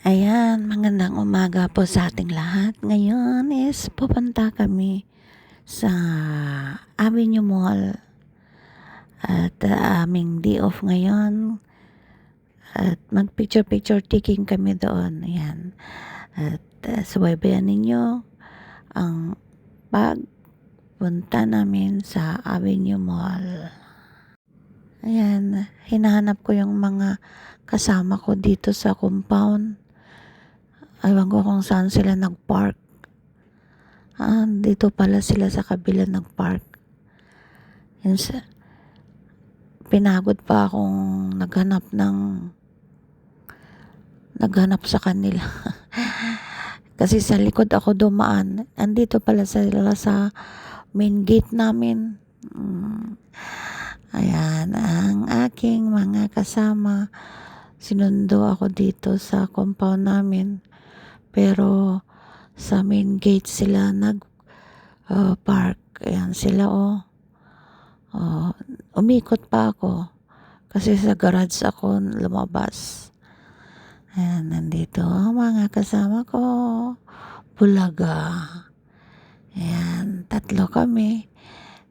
Ayan, magandang umaga po sa ating lahat. Ngayon is pupunta kami sa Avenue Mall at uh, aming day off ngayon at mag-picture-picture taking kami doon. Ayan. At uh, subaybayan ninyo ang pagpunta namin sa Avenue Mall. Ayan, hinahanap ko yung mga kasama ko dito sa compound. Ewan ko kung saan sila nag-park. Ah, dito pala sila sa kabila nag-park. Yun sa, pinagod pa akong naghanap ng naghanap sa kanila. Kasi sa likod ako dumaan. Andito pala sila sa main gate namin. Mm. Ayan, ang aking mga kasama. Sinundo ako dito sa compound namin. Pero sa main gate sila nag uh, park. Ayan sila oh. oh. Umikot pa ako. Kasi sa garage ako lumabas. Ayan, nandito mga kasama ko. Bulaga. Ayan, tatlo kami.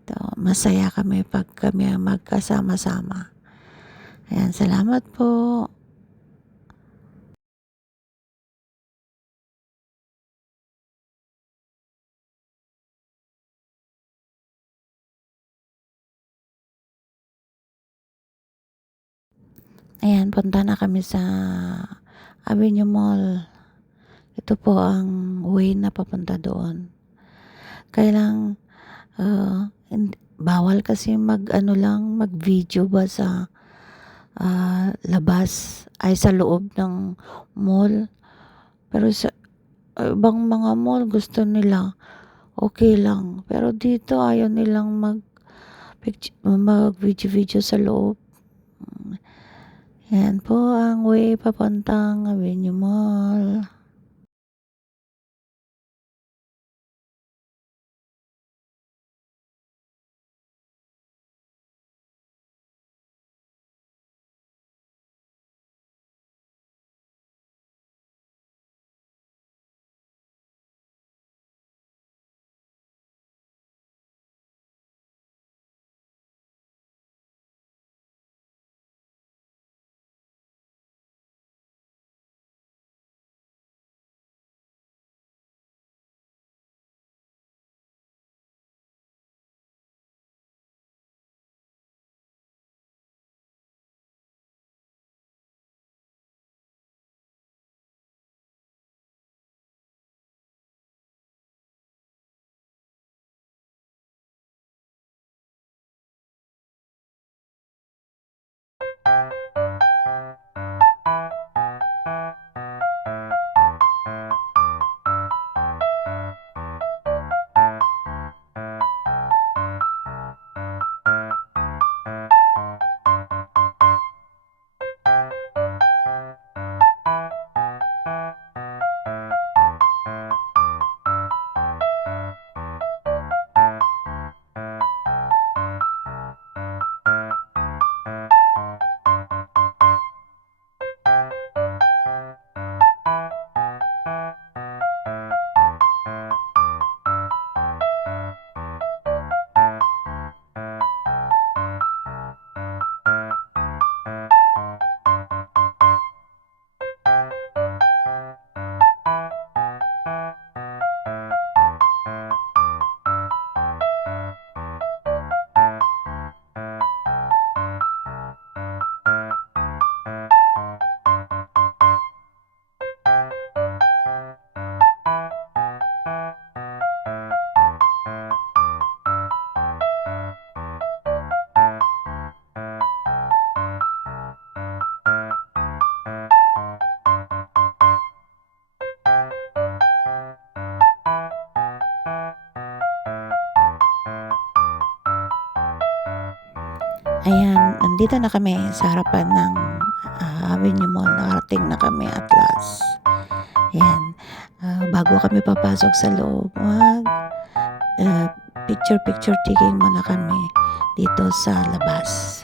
Ito, masaya kami pag kami magkasama-sama. Ayan, salamat po. Ayan, punta na kami sa Avenue Mall. Ito po ang way na papunta doon. Kailang uh, hindi, bawal kasi mag ano lang, mag video ba sa uh, labas ay sa loob ng mall. Pero sa ibang mga mall gusto nila okay lang. Pero dito ayaw nilang mag mag video video sa loob. Yan po ang way papuntang Avenue Mall. you Ayan, nandito na kami sa harapan ng uh, Avenue Mall. Nakarating na kami at last. Ayan, uh, bago kami papasok sa loob, mag uh, picture-picture taking muna kami dito sa labas.